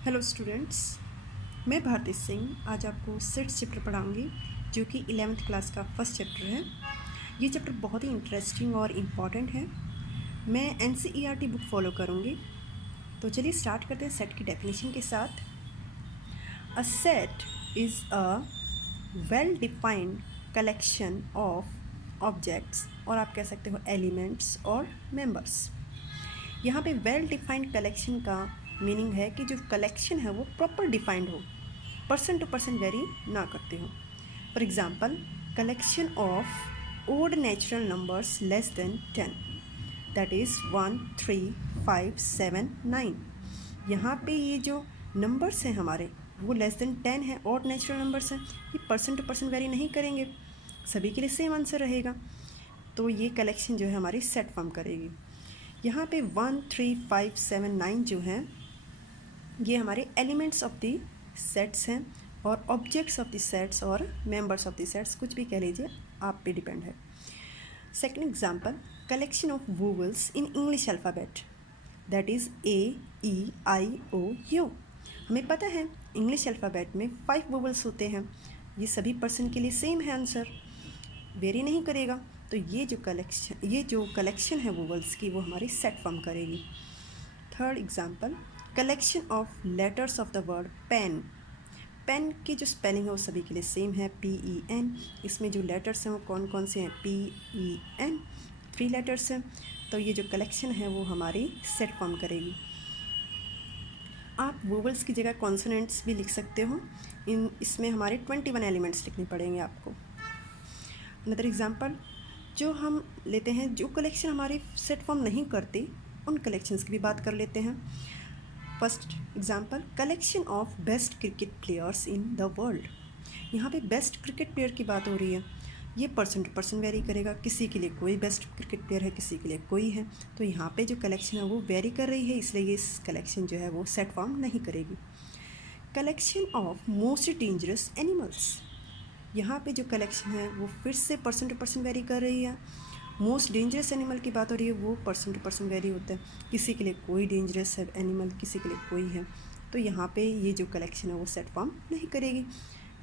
Hello students, मैं भारती सिंह आज आपको सेट्स चैप्टर पढ़ाऊंगी जो कि 11th क्लास का फर्स्ट चैप्टर है। ये चैप्टर बहुत ही इंटरेस्टिंग और इम्पॉर्टेंट है। मैं NCERT बुक फॉलो करूंगी। तो चलिए स्टार्ट करते हैं सेट की डेफिनेशन के साथ। A set is a well defined collection of objects, और आप कह सकते हो एलिमेंट्स और मेंबर्स। यहाँ पे वेल डिफाइंड कलेक्शन का मीनिंग है कि जो कलेक्शन है वो प्रॉपर डिफाइंड हो, पर्सन टू पर्सन वेरी ना करते हो। For example, collection of odd natural numbers less than 10, that is 1, 3, 5, 7, 9। यहाँ पे ये जो नंबर्स हैं हमारे वो लेस देन 10 है, ओड नेचुरल नंबर्स हैं, ये पर्सन टू पर्सन वेरी नहीं करेंगे, सभी के लिए सेम आंसर रहेगा। तो ये कलेक्शन जो है हमारी सेट फॉर्म करेगी। यहाँ पे 1, 3, 5, 7, 9 जो हैं ये हमारे एलिमेंट्स ऑफ द सेट्स हैं, और ऑब्जेक्ट्स ऑफ द सेट्स और मेंबर्स ऑफ द सेट्स, कुछ भी कह लीजिए, आप पे डिपेंड है। Second example, collection of vowels in English alphabet, that is A, E, I, O, U। हमें पता है इंग्लिश अल्फ़ाबेट में 5 वोवल्स होते हैं, ये सभी पर्सन के लिए सेम है, आंसर वेरी नहीं करेगा। तो ये जो कलेक्शन है वोवल्स की वो हमारी सेट फॉर्म करेगी। Third example, collection of letters of the word pen. Pen की जो स्पेलिंग है वो सभी के लिए सेम है, PEN। इसमें जो लेटर्स हैं वो कौन कौन से हैं, PEN, 3 लेटर्स हैं। तो ये जो कलेक्शन है वो हमारी सेट फॉर्म करेगी। आप वोवल्स की जगह कॉन्सोनेंट्स भी लिख सकते हो। इसमें हमारे 21 एलिमेंट्स लिखने पड़ेंगे आपको। अनदर एग्जाम्पल, जो हम लेते हैं जो कलेक्शन हमारे सेट फॉर्म नहीं करती, उन कलेक्शंस की भी बात कर लेते हैं। First example, collection of best cricket players in the world. यहाँ पे बेस्ट क्रिकेट प्लेयर की बात हो रही है, ये पर्सन टू पर्सन वेरी करेगा, किसी के लिए कोई बेस्ट क्रिकेट प्लेयर है, किसी के लिए कोई है। तो यहाँ पे जो कलेक्शन है वो वेरी कर रही है, इसलिए ये कलेक्शन जो है वो सेट फॉर्म नहीं करेगी। Collection of most dangerous animals, यहाँ पे जो कलेक्शन है वो फिर से पर्सन टू पर्सन वेरी कर रही है। मोस्ट डेंजरस एनिमल की बात हो रही है, वो पर्सन टू पर्सन वेरी होता है, किसी के लिए कोई डेंजरस है एनिमल, किसी के लिए कोई है। तो यहाँ पे ये जो कलेक्शन है वो सेट फॉर्म नहीं करेगी।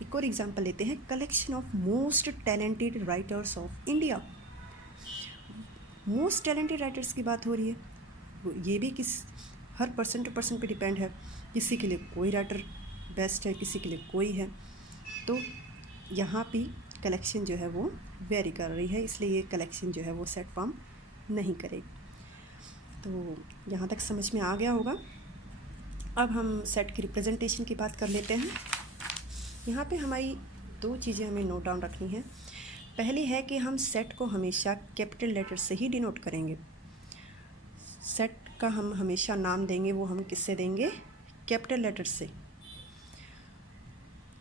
एक और एग्जांपल लेते हैं, collection of most talented writers of India. Most talented writers की बात हो रही है, ये भी हर पर्सन टू पर्सन पे डिपेंड है, किसी के लिए कोई राइटर बेस्ट है, किसी के लिए कोई है। तो यहाँ पे कलेक्शन जो है वो वेरी कर रही है, इसलिए ये कलेक्शन जो है वो सेट फॉर्म नहीं करेगी। तो यहाँ तक समझ में आ गया होगा। अब हम सेट की रिप्रेजेंटेशन की बात कर लेते हैं। यहाँ पे हमारी 2 चीज़ें हमें नोट डाउन रखनी है। पहली है कि हम सेट को हमेशा कैपिटल लेटर से ही डिनोट करेंगे। सेट का हम हमेशा नाम देंगे वो हम किससे देंगे, कैपिटल लेटर से।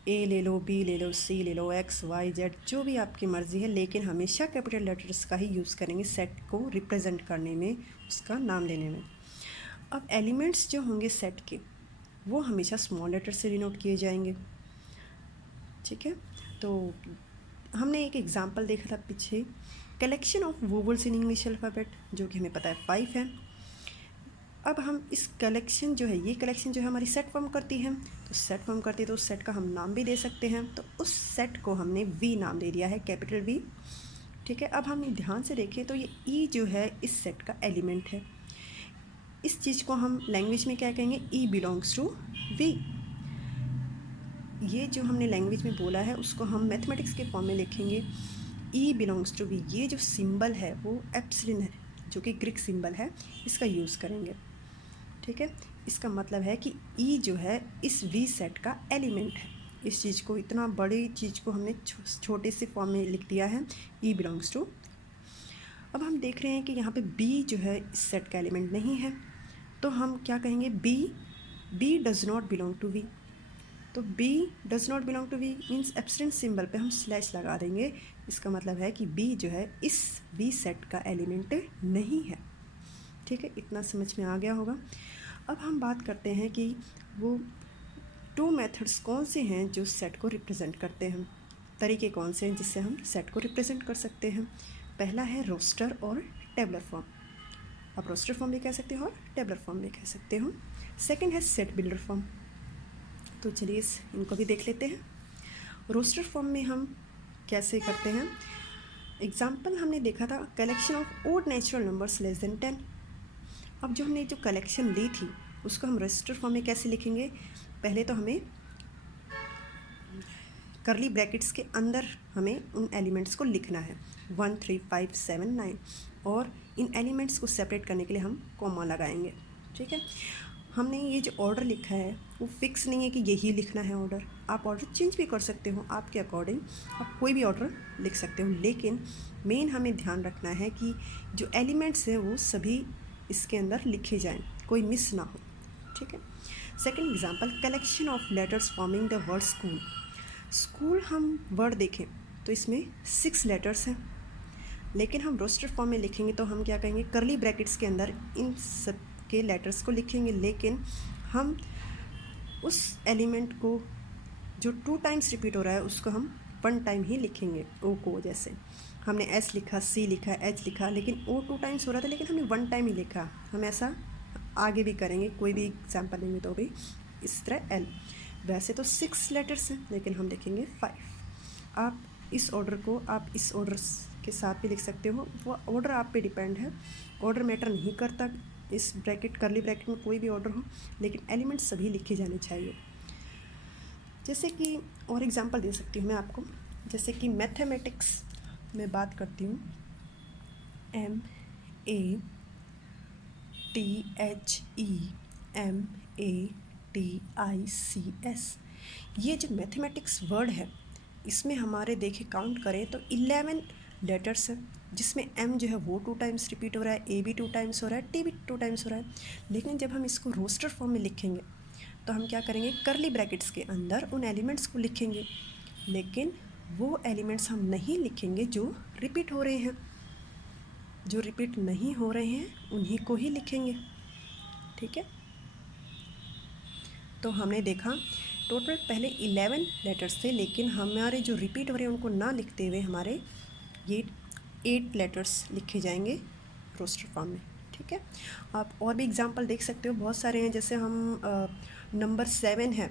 A ले लो, B ले लो, C ले लो, X, Y, Z, जो भी आपकी मर्ज़ी है, लेकिन हमेशा कैपिटल लेटर्स का ही यूज़ करेंगे सेट को रिप्रेजेंट करने में, उसका नाम देने में। अब एलिमेंट्स जो होंगे सेट के वो हमेशा स्मॉल लेटर से डिनोट किए जाएंगे, ठीक है। तो हमने एक एग्जांपल देखा था पीछे, collection of vowels in English alphabet, जो कि हमें पता है 5 है। अब हम इस कलेक्शन जो है, ये कलेक्शन जो है हमारी सेट फॉर्म करती है, तो सेट फॉर्म करती है तो उस सेट का हम नाम भी दे सकते हैं। तो उस सेट को हमने V नाम दे दिया है, कैपिटल V, ठीक है। अब हम ध्यान से देखें तो ये E जो है इस सेट का एलिमेंट है। इस चीज़ को हम लैंग्वेज में क्या कहेंगे, E बिलोंग्स टू V। ये जो हमने लैंग्वेज में बोला है उसको हम मैथमेटिक्स के फॉर्म में लिखेंगे, E बिलोंग्स टू V। ये जो सिंबल है वो एप्सिलॉन है, जो कि ग्रीक सिंबल है, इसका यूज़ करेंगे, ठीक है। इसका मतलब है कि E जो है इस V सेट का एलिमेंट है। इस चीज़ को, इतना बड़ी चीज़ को हमने छोटे से फॉर्म में लिख दिया है, E बिलोंग्स टू। अब हम देख रहे हैं कि यहाँ पे B जो है इस सेट का एलिमेंट नहीं है, तो हम क्या कहेंगे, B does not belong to V। तो B does not belong to V means absent symbol पे हम स्लैश लगा देंगे। इसका मतलब है कि B जो है इस V सेट का एलिमेंट नहीं है, ठीक है। इतना समझ में आ गया होगा। अब हम बात करते हैं कि वो 2 मेथड्स कौन से हैं जो सेट को रिप्रेजेंट करते हैं, तरीके कौन से हैं जिससे हम सेट को रिप्रेजेंट कर सकते हैं। पहला है रोस्टर और टेबलर फॉर्म, आप रोस्टर फॉर्म भी कह सकते हो और टेबलर फॉर्म भी कह सकते हो। सेकंड है सेट बिल्डर फॉर्म, तो चलिए इनको भी देख लेते हैं। रोस्टर फॉर्म में हम कैसे करते हैं। एग्जाम्पल हमने देखा था collection of odd natural numbers less than 10। अब जो हमने जो कलेक्शन ली थी उसको हम रजिस्टर फॉर्म में कैसे लिखेंगे। पहले तो हमें करली ब्रैकेट्स के अंदर हमें उन एलिमेंट्स को लिखना है 1 3 5 7 9, और इन एलिमेंट्स को सेपरेट करने के लिए हम कॉमा लगाएंगे। ठीक है, हमने ये जो ऑर्डर लिखा है वो फिक्स नहीं है कि यही लिखना है ऑर्डर, आप ऑर्डर चेंज भी कर सकते हो, आपके अकॉर्डिंग आप कोई भी ऑर्डर लिख सकते हो, लेकिन मेन हमें ध्यान रखना है कि जो एलिमेंट्स हैं वो सभी इसके अंदर लिखे जाएं, कोई मिस ना हो। ठीक है, second example collection of letters forming the word school. School हम वर्ड देखें तो इसमें 6 लेटर्स हैं, लेकिन हम रोस्टर फॉर्म में लिखेंगे तो हम क्या कहेंगे, करली ब्रैकेट्स के अंदर इन सब के लेटर्स को लिखेंगे, लेकिन हम उस एलिमेंट को जो 2 टाइम्स रिपीट हो रहा है उसको हम 1 टाइम ही लिखेंगे। ओ को जैसे हमने एस लिखा, सी लिखा, एच लिखा, लेकिन ओ 2 टाइम्स हो रहा था लेकिन हमने 1 टाइम ही लिखा। हम ऐसा आगे भी करेंगे, कोई भी एग्जाम्पल लेंगे तो भी इस तरह एल। वैसे तो 6 लेटर्स हैं लेकिन हम लिखेंगे 5। आप इस ऑर्डर को आप इस ऑर्डर के साथ भी लिख सकते हो, वो ऑर्डर आप पे डिपेंड है, ऑर्डर मैटर नहीं करता। इस ब्रैकेट करली ब्रैकेट में कोई भी ऑर्डर हो, लेकिन एलिमेंट सभी लिखे जाने चाहिए। जैसे कि और एग्जांपल दे सकती हूँ मैं आपको, जैसे कि मैथमेटिक्स में बात करती हूँ, MATHEMATICS। ये जो मैथमेटिक्स वर्ड है इसमें हमारे देखे काउंट करें तो 11 लेटर्स है, जिसमें M जो है वो 2 टाइम्स रिपीट हो रहा है, A भी 2 टाइम्स हो रहा है, T भी 2 टाइम्स हो रहा है। लेकिन जब हम इसको रोस्टर फॉर्म में लिखेंगे तो हम क्या करेंगे, करली ब्रैकेट्स के अंदर उन एलिमेंट्स को लिखेंगे, लेकिन वो एलिमेंट्स हम नहीं लिखेंगे जो रिपीट हो रहे हैं। जो रिपीट नहीं हो रहे हैं उन्हीं को ही लिखेंगे। ठीक है, तो हमने देखा टोटल पहले 11 लेटर्स थे, लेकिन हमारे जो रिपीट हो रहे हैं उनको ना लिखते हुए हमारे ये 8 लेटर्स लिखे जाएंगे रोस्टर फॉर्म में। ठीक है, आप और भी एग्जांपल देख सकते हो, बहुत सारे हैं। जैसे हम नंबर 7 है,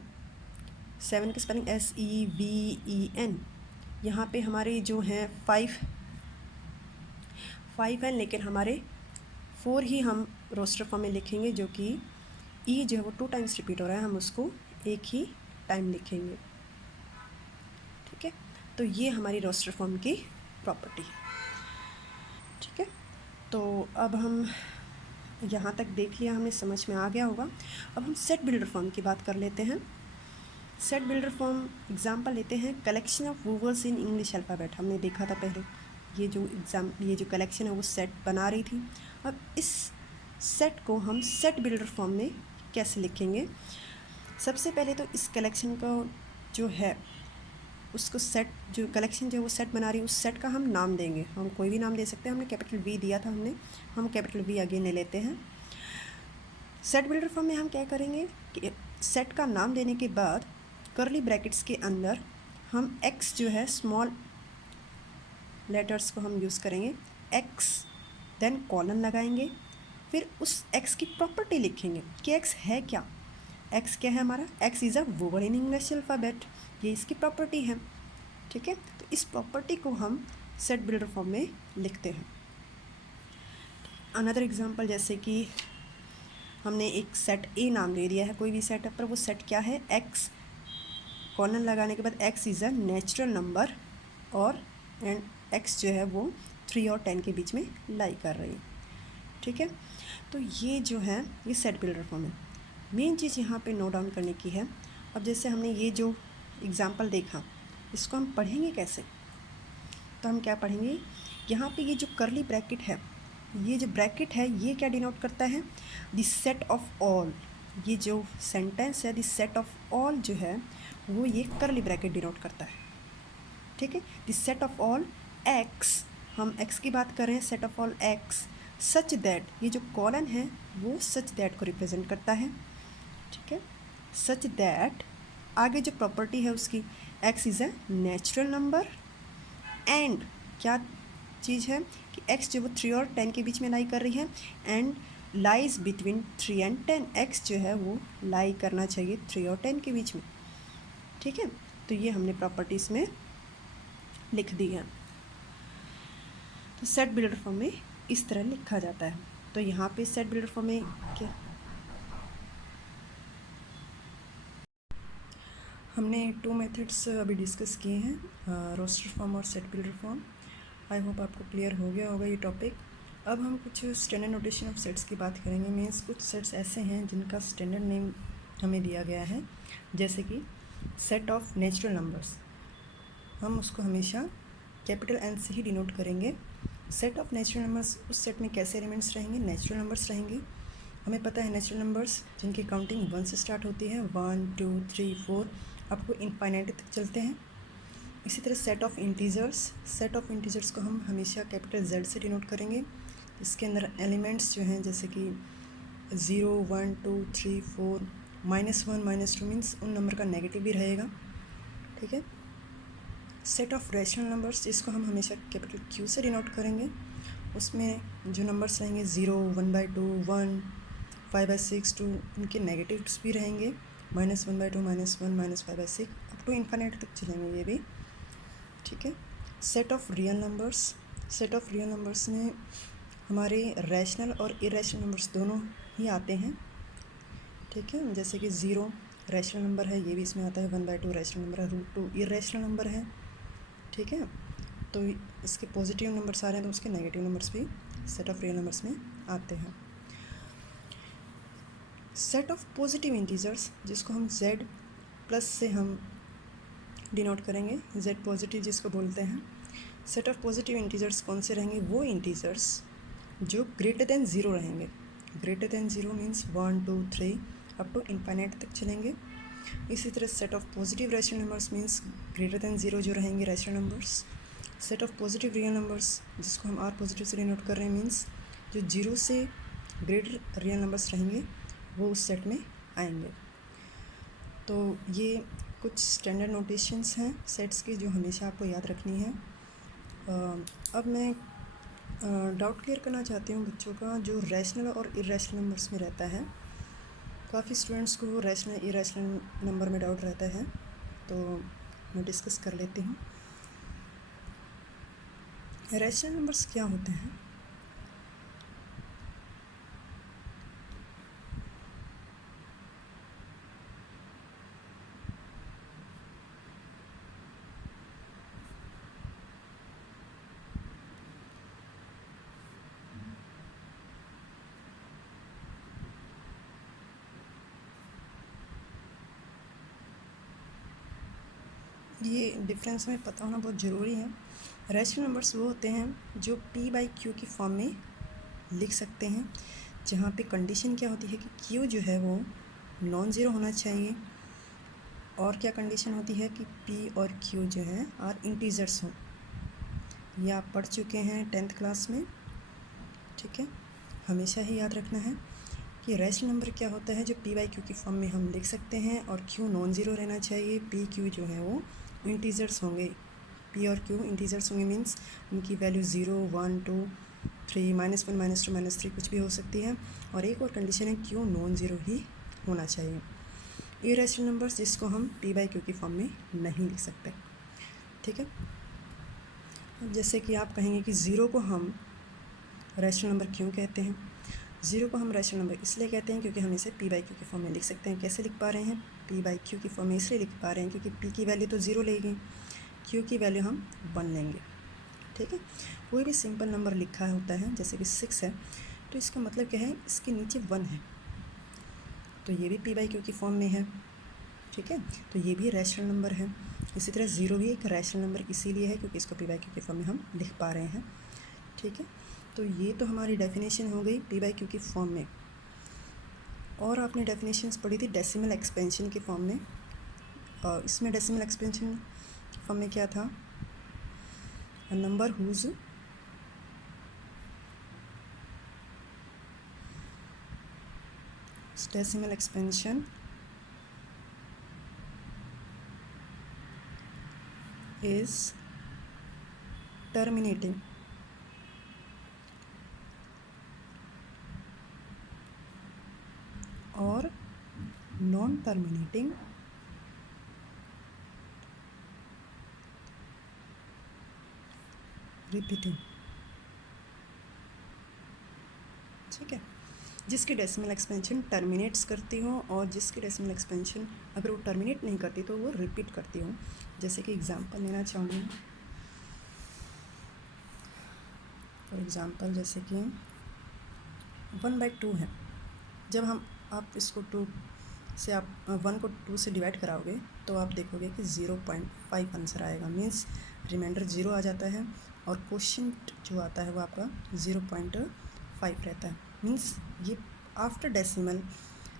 7 की स्पेलिंग SEVEN। यहाँ पे हमारे जो हैं 5 हैं, लेकिन हमारे 4 ही हम रोस्टर फॉर्म में लिखेंगे, जो कि E जो है वो 2 टाइम्स रिपीट हो रहा है, हम उसको एक ही टाइम लिखेंगे। ठीक है, तो ये हमारी रोस्टर फॉर्म की प्रॉपर्टी है। ठीक है, तो अब हम यहाँ तक देख लिया, हमें समझ में आ गया होगा। अब हम सेट बिल्डर फॉर्म की बात कर लेते हैं। सेट बिल्डर फॉर्म एग्जांपल लेते हैं, collection of vowels in English alphabet. हमने देखा था पहले, ये जो कलेक्शन है वो सेट बना रही थी। अब इस सेट को हम सेट बिल्डर फॉर्म में कैसे लिखेंगे। सबसे पहले तो इस कलेक्शन को जो है उसको सेट, जो कलेक्शन जो है वो सेट बना रही है, उस सेट का हम नाम देंगे। हम कोई भी नाम दे सकते हैं, हमने कैपिटल V दिया था, हम कैपिटल V अगेन ले लेते हैं। सेट बिल्डर फॉर्म में हम क्या करेंगे कि सेट का नाम देने के बाद करली ब्रैकेट्स के अंदर हम X जो है स्मॉल लेटर्स को हम यूज़ करेंगे, X देन कॉलन लगाएंगे, फिर उस X की प्रॉपर्टी लिखेंगे कि X है क्या। X क्या है हमारा, X is a vowel in English alphabet, ये इसकी प्रॉपर्टी है। ठीक है, तो इस प्रॉपर्टी को हम सेट बिल्डर फॉर्म में लिखते हैं। अनदर एग्जांपल, जैसे कि हमने एक सेट A नाम दे दिया है, कोई भी सेट है, पर वो सेट क्या है, X कॉलन लगाने के बाद X is a natural number, और एंड X जो है वो 3 और 10 के बीच में लाई कर रही है। ठीक है, तो ये जो है ये सेट बिल्डर फॉर्म है। मेन चीज़ यहाँ पे नोट डाउन करने की है। अब जैसे हमने ये जो एग्जांपल देखा, इसको हम पढ़ेंगे कैसे, तो हम क्या पढ़ेंगे, यहाँ पे ये जो करली ब्रैकेट है, ये जो ब्रैकेट है ये क्या डिनोट करता है, द सेट ऑफ ऑल। ये जो सेंटेंस है द सेट ऑफ ऑल जो है वो ये करली ब्रैकेट डिनोट करता है। ठीक है, the set of all x, हम एक्स की बात कर रहे हैं, set of all x such that, ये जो कॉलन है वो सच दैट को रिप्रेजेंट करता है। ठीक है, सच दैट, आगे जो प्रॉपर्टी है उसकी, x is a natural number, and क्या चीज़ है कि एक्स जो वो 3 और 10 के बीच में लाई कर रही है, and lies between 3 and 10, x जो है वो लाई करना चाहिए 3 और 10 के बीच में। ठीक है, तो ये हमने प्रॉपर्टीज़ में लिख दी है। तो सेट बिल्डर फॉर्म में इस तरह लिखा जाता है। तो यहाँ पे सेट बिल्डर फॉर्म में क्या हमने 2 मेथड्स अभी डिस्कस किए हैं, रोस्टर फॉर्म और set builder form. I hope आपको क्लियर हो गया होगा ये टॉपिक। अब हम कुछ स्टैंडर्ड नोटेशन ऑफ सेट्स की बात करेंगे। मीन्स कुछ सेट्स ऐसे हैं जिनका स्टैंडर्ड नेम हमें दिया गया है, जैसे कि सेट ऑफ नेचुरल नंबर्स, हम उसको हमेशा कैपिटल एन से ही डिनोट करेंगे। सेट ऑफ नेचुरल नंबर्स, उस सेट में कैसे एलिमेंट्स रहेंगे, नेचुरल नंबर्स रहेंगे। हमें पता है नेचुरल नंबर्स जिनकी काउंटिंग 1 से स्टार्ट होती है, 1 2 3 4 आपको इनफाइनाइट तक चलते हैं। इसी तरह सेट ऑफ इंटीजर्स को हम हमेशा कैपिटल जेड से डिनोट करेंगे। इसके अंदर एलिमेंट्स जो हैं जैसे कि 0 1 2 3 4 -1 -2 मीन्स उन नंबर का नेगेटिव भी रहेगा। ठीक है। सेट ऑफ रैशनल नंबर्स जिसको हम हमेशा कैपिटल क्यू से डिनोट करेंगे, उसमें जो नंबर्स रहेंगे 0 1/2 1 5/6 2 उनके नेगेटिव्स भी रहेंगे, -1/2 -1 -5/6 अप टू इन्फिनिटी तक चलेंगे ये भी। ठीक है। सेट ऑफ रियल नंबर्स में हमारे रैशनल और इरेशनल नंबर्स दोनों ही आते हैं। ठीक है, जैसे कि 0 रैशनल नंबर है, ये भी इसमें आता है, 1/2 रैशनल नंबर है, √2 इरेशनल नंबर है। ठीक है, तो इसके पॉजिटिव नंबर्स आ रहे हैं तो उसके नेगेटिव नंबर्स भी सेट ऑफ रियल नंबर्स में आते हैं। सेट ऑफ पॉजिटिव इंटीजर्स जिसको हम z प्लस से हम डिनोट करेंगे, z पॉजिटिव जिसको बोलते हैं। सेट ऑफ पॉजिटिव इंटीजर्स कौन से रहेंगे, वो इंटीजर्स जो ग्रेटर देन 0 रहेंगे। Greater than 0 means 1 2 3 up to infinite तक चलेंगे। इसी तरह set of positive rational numbers means greater than 0 जो रहेंगे rational numbers. Set of positive real numbers जिसको हम r पॉजिटिव से डिनोट कर रहे हैं, मीन्स जो 0 से ग्रेटर रियल नंबर्स रहेंगे वो उस सेट में आएंगे। तो ये कुछ स्टैंडर्ड नोटेशंस हैं सेट्स की जो हमेशा आपको याद रखनी है। अब मैं डाउट क्लियर करना चाहती हूँ बच्चों का, जो रैशनल और इरेशनल नंबर्स में रहता है। काफ़ी स्टूडेंट्स को रैशनल इरेशनल नंबर में डाउट रहता है, तो मैं डिस्कस कर लेती हूँ। रैशनल नंबर्स क्या होते हैं? ये डिफरेंस हमें पता होना बहुत ज़रूरी है। रैशनल नंबर्स वो होते हैं जो p/q की फॉर्म में लिख सकते हैं, जहाँ पे कंडीशन क्या होती है कि q जो है वो नॉन ज़ीरो होना चाहिए, और क्या कंडीशन होती है कि p और q जो है आर इंटीजर्स हों। ये आप पढ़ चुके हैं 10th क्लास में। ठीक है, हमेशा ही याद रखना है कि रैशनल नंबर क्या होता है जो p/q की फॉर्म में हम लिख सकते हैं, और q नॉन ज़ीरो रहना चाहिए। p q जो है वो इंटीजर्स होंगे, p और q इंटीजर्स होंगे, मीन्स उनकी वैल्यू 0 1 2 3 -1 -2 -3 कुछ भी हो सकती है। और एक और कंडीशन है q नॉन ज़ीरो ही होना चाहिए। इरेशनल नंबर्स जिसको हम p/q की फॉर्म में नहीं लिख सकते। ठीक है, अब जैसे कि आप कहेंगे कि 0 को हम रैशनल नंबर क्यों कहते हैं? 0 को हम रैशनल नंबर इसलिए कहते हैं क्योंकि हम इसे p/q की फॉर्म में लिख सकते हैं। कैसे लिख पा रहे हैं? p/q की फॉर्म में इसलिए लिख पा रहे हैं क्योंकि p की वैल्यू तो 0 लेंगे, q की वैल्यू हम 1 लेंगे। ठीक है, कोई भी सिंपल नंबर लिखा होता है जैसे कि 6 है, तो इसका मतलब क्या है, इसके नीचे 1 है, तो ये भी p/q की फॉर्म में है। ठीक है, तो ये भी रैशनल नंबर है। इसी तरह 0 भी एक रैशनल नंबर इसीलिए है क्योंकि इसको p/q की फॉर्म में हम लिख पा रहे हैं। ठीक है, तो ये तो हमारी डेफिनेशन हो गई p/q की फॉर्म में। और आपने डेफिनेशंस पढ़ी थी डेसिमल एक्सपेंशन की फॉर्म में, और इसमें डेसिमल एक्सपेंशन की फॉर्म में क्या था, a number whose decimal expansion is terminating or non terminating repeating, ठीक है। जिसकी डेसिमल एक्सपेंशन टर्मिनेट्स करती हो और जिसकी डेसिमल एक्सपेंशन अगर वो टर्मिनेट नहीं करती तो वो रिपीट करती हो। जैसे कि एग्जांपल लेना चाहूँगी, फॉर एग्ज़ाम्पल जैसे कि 1/2 है। जब आप इसको 2 से आप 1 को 2 से डिवाइड कराओगे तो आप देखोगे कि 0.5 आंसर आएगा, मीन्स रिमाइंडर 0 आ जाता है और क्वोशिएंट जो आता है वो आपका 0.5 रहता है। मीन्स ये आफ्टर डेसिमल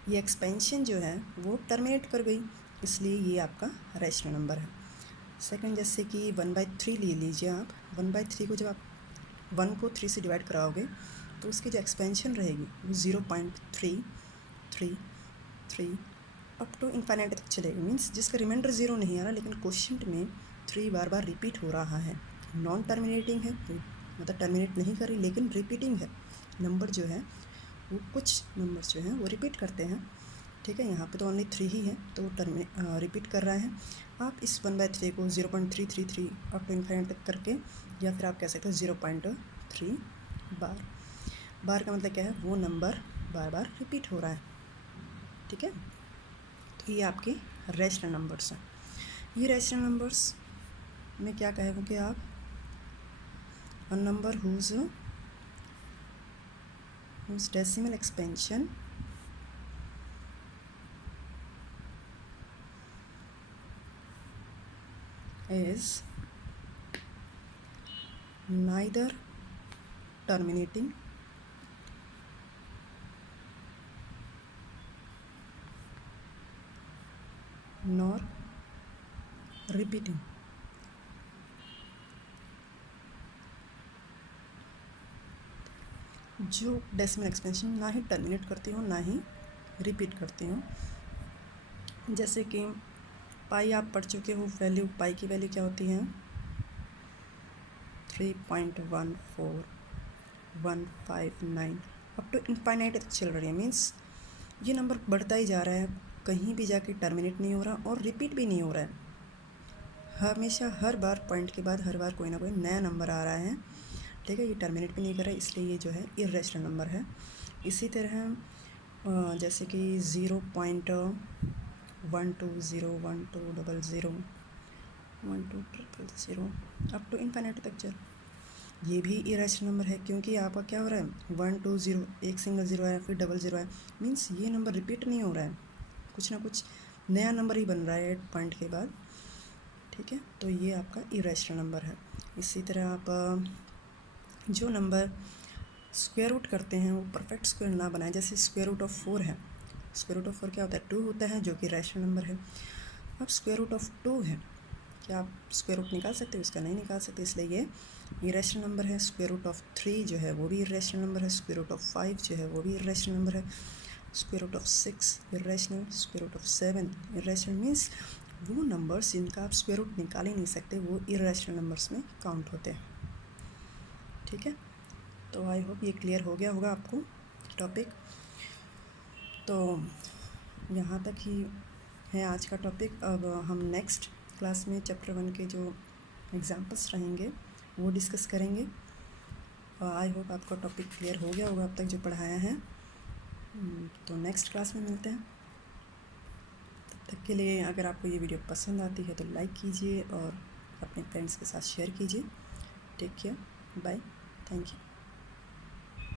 ये एक्सपेंशन जो है वो टर्मिनेट कर गई, इसलिए ये आपका रैशनल नंबर है। सेकंड जैसे कि 1/3 ले लीजिए आप। 1/3 को जब आप 1 को 3 से डिवाइड कराओगे तो उसकी जो एक्सपेंशन रहेगी वो 0.333 अप टू इन्फाइनाइट तक चलेगी। मीन्स जिसका रिमाइंडर 0 नहीं आ रहा लेकिन क्वोशिएंट में 3 बार बार रिपीट हो रहा है। नॉन टर्मिनेटिंग है, मतलब टर्मिनेट नहीं कर रही लेकिन रिपीटिंग है। नंबर जो है वो कुछ नंबर्स जो हैं वो रिपीट करते हैं, ठीक है। यहाँ पे तो ओनली 3 ही है तो वो रिपीट कर रहा है। आप इस 1/3 को 0.333 अप टू इन्फाइनाइट तक करके, या फिर आप कह सकते हो 0.3 बार। बार का मतलब क्या है, वो नंबर बार बार रिपीट हो रहा है, ठीक है। तो ये आपके रैशनल नंबर्स हैं। ये रैशनल नंबर्स में क्या कहेंगे आप, a number whose decimal expansion is neither terminating nor repeating। जो डेसिमल एक्सपेंशन ना ही टर्मिनेट करती हो ना ही रिपीट करती हो। जैसे कि पाई आप पढ़ चुके हो, वैल्यू पाई की वैल्यू क्या होती है 3.14159 अप टू इनफाइनाइट तक चल रही है। मीन्स ये नंबर बढ़ता ही जा रहा है, कहीं भी जाके टर्मिनेट नहीं हो रहा और रिपीट भी नहीं हो रहा है। हमेशा हर बार पॉइंट के बाद हर बार कोई ना कोई नया नंबर आ रहा है, ठीक है। ये टर्मिनेट भी नहीं कर रहा है, इसलिए ये जो है इर्रेशनल नंबर है। इसी तरह जैसे कि 0.1201201200 अप टू इनफाइनाइट तक चल, ये भी इरेशनल नंबर है क्योंकि आपका क्या हो रहा है 120 एक सिंगल ज़ीरो है फिर डबल ज़ीरो है। मीन्स ये नंबर रिपीट नहीं हो रहा है, कुछ ना कुछ नया नंबर ही बन रहा है 8 पॉइंट के बाद, ठीक है। तो ये आपका इरेशनल नंबर है। इसी तरह आप जो नंबर स्क्वायर रूट करते हैं वो परफेक्ट स्क्वायर ना बनाए। जैसे स्क्वायर रूट ऑफ 4 है, स्क्वायर रूट ऑफ 4 क्या होता है 2 होता है, जो कि रैशनल नंबर है। अब स्क्वायर रूट ऑफ 2 है, क्या आप स्क्वायर रूट निकाल सकते हो, इसका नहीं निकाल सकते, इसलिए ये इरेशनल नंबर है। स्क्वायर रूट ऑफ 3 जो है वो भी इरेशनल नंबर है। स्क्वायर रूट ऑफ 5 जो है वो भी इरेशनल नंबर है। Square root of 6 irrational, square root of 7 irrational. Means वो नंबर्स जिनका आप स्क्वायर रूट निकाल ही नहीं सकते वो इरेशनल नंबर्स में काउंट होते हैं, ठीक है। तो आई होप ये क्लियर हो गया होगा आपको टॉपिक। तो यहाँ तक ही है आज का टॉपिक। अब हम नेक्स्ट क्लास में चैप्टर 1 के जो एग्जाम्पल्स रहेंगे वो डिस्कस करेंगे। आई होप आपका टॉपिक क्लियर हो गया होगा अब तक जो पढ़ाया है। तो नेक्स्ट क्लास में मिलते हैं, तब तक के लिए अगर आपको ये वीडियो पसंद आती है तो लाइक कीजिए और अपने फ्रेंड्स के साथ शेयर कीजिए। Take care, bye, thank you.